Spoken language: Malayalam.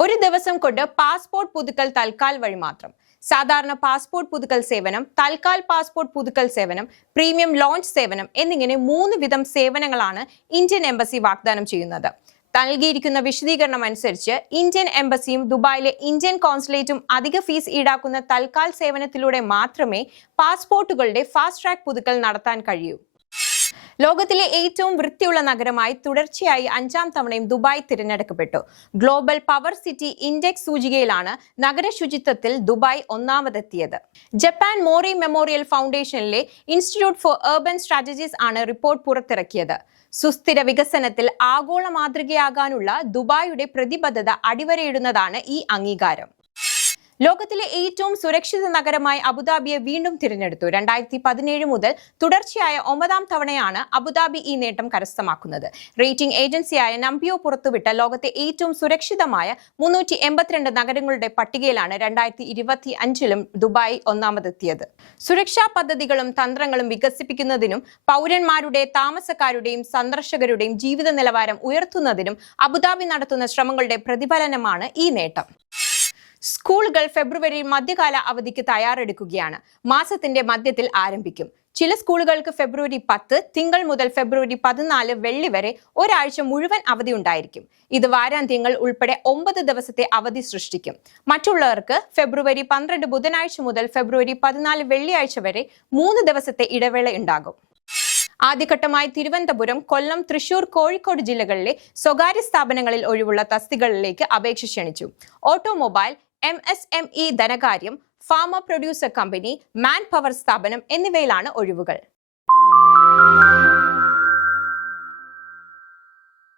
ഒരു ദിവസം കൊണ്ട് പാസ്പോർട്ട് പുതുക്കൽ തൽക്കാൽ വഴി മാത്രം. സാധാരണ പാസ്പോർട്ട് പുതുക്കൽ സേവനം തൽക്കാൽ പാസ്പോർട്ട് പുതുക്കൽ സേവനം പ്രീമിയം ലോഞ്ച് സേവനം എന്നിങ്ങനെ മൂന്ന് വിധം സേവനങ്ങളാണ് ഇന്ത്യൻ എംബസി വാഗ്ദാനം ചെയ്യുന്നത്. നൽകിയിരിക്കുന്ന വിശദീകരണം അനുസരിച്ച് ഇന്ത്യൻ എംബസിയും ദുബായിലെ ഇന്ത്യൻ കോൺസുലേറ്റും അധിക ഫീസ് ഈടാക്കുന്ന തൽക്കാൽ സേവനത്തിലൂടെ മാത്രമേ പാസ്പോർട്ടുകളുടെ ഫാസ്റ്റ് ട്രാക്ക് പുതുക്കൽ നടത്താൻ കഴിയൂ. ലോകത്തിലെ ഏറ്റവും വൃത്തിയുള്ള നഗരമായി തുടർച്ചയായി അഞ്ചാം തവണയും ദുബായ് തിരഞ്ഞെടുക്കപ്പെട്ടു. ഗ്ലോബൽ പവർ സിറ്റി ഇൻഡെക്സ് സൂചികയിലാണ് നഗര ശുചിത്വത്തിൽ ദുബായ് ഒന്നാമതെത്തിയത്. ജപ്പാൻ മോറി മെമ്മോറിയൽ ഫൗണ്ടേഷനിലെ ഇൻസ്റ്റിറ്റ്യൂട്ട് ഫോർ urban സ്ട്രാറ്റജീസ് ആണ് റിപ്പോർട്ട് പുറത്തിറക്കിയത്. സുസ്ഥിര വികസനത്തിൽ ആഗോള മാതൃകയാകാനുള്ള ദുബായിയുടെ പ്രതിബദ്ധത അടിവരയിടുന്നതാണ് ഈ അംഗീകാരം. ലോകത്തിലെ ഏറ്റവും സുരക്ഷിത നഗരമായി അബുദാബിയെ വീണ്ടും തിരഞ്ഞെടുത്തു. രണ്ടായിരത്തി പതിനേഴ് മുതൽ തുടർച്ചയായ ഒമ്പതാം തവണയാണ് അബുദാബി ഈ നേട്ടം കരസ്ഥമാക്കുന്നത്. റേറ്റിംഗ് ഏജൻസിയായ നമ്പിയോ പുറത്തുവിട്ട ലോകത്തെ ഏറ്റവും സുരക്ഷിതമായ മുന്നൂറ്റി എൺപത്തിരണ്ട് നഗരങ്ങളുടെ പട്ടികയിലാണ് രണ്ടായിരത്തി ഇരുപത്തി അഞ്ചിലും ദുബായ് ഒന്നാമതെത്തിയത്. സുരക്ഷാ പദ്ധതികളും തന്ത്രങ്ങളും വികസിപ്പിക്കുന്നതിനും പൗരന്മാരുടെ താമസക്കാരുടെയും സന്ദർശകരുടെയും ജീവിത നിലവാരം ഉയർത്തുന്നതിനും അബുദാബി നടത്തുന്ന ശ്രമങ്ങളുടെ പ്രതിഫലനമാണ് ഈ നേട്ടം. സ്കൂളുകൾ ഫെബ്രുവരി മധ്യകാല അവധിക്ക് തയ്യാറെടുക്കുകയാണ്. മാസത്തിന്റെ മധ്യത്തിൽ ആരംഭിക്കും. ചില സ്കൂളുകൾക്ക് ഫെബ്രുവരി പത്ത് തിങ്കൾ മുതൽ ഫെബ്രുവരി പതിനാല് വെള്ളി വരെ ഒരാഴ്ച മുഴുവൻ അവധി ഉണ്ടായിരിക്കും. ഇത് വാരാന്ത്യങ്ങൾ ഉൾപ്പെടെ ഒമ്പത് ദിവസത്തെ അവധി സൃഷ്ടിക്കും. മറ്റുള്ളവർക്ക് ഫെബ്രുവരി പന്ത്രണ്ട് ബുധനാഴ്ച മുതൽ ഫെബ്രുവരി പതിനാല് വെള്ളിയാഴ്ച വരെ മൂന്ന് ദിവസത്തെ ഇടവേള ഉണ്ടാകും. ആദ്യഘട്ടമായി തിരുവനന്തപുരം കൊല്ലം തൃശൂർ കോഴിക്കോട് ജില്ലകളിലെ സ്വകാര്യ സ്ഥാപനങ്ങളിൽ ഒഴിവുള്ള തസ്തികകളിലേക്ക് അപേക്ഷ ക്ഷണിച്ചു. Automobile M S M E ധനകാര്യം farmer producer company man power സ്ഥാപനം എന്നിവയിലാണ് ഒഴിവുകൾ.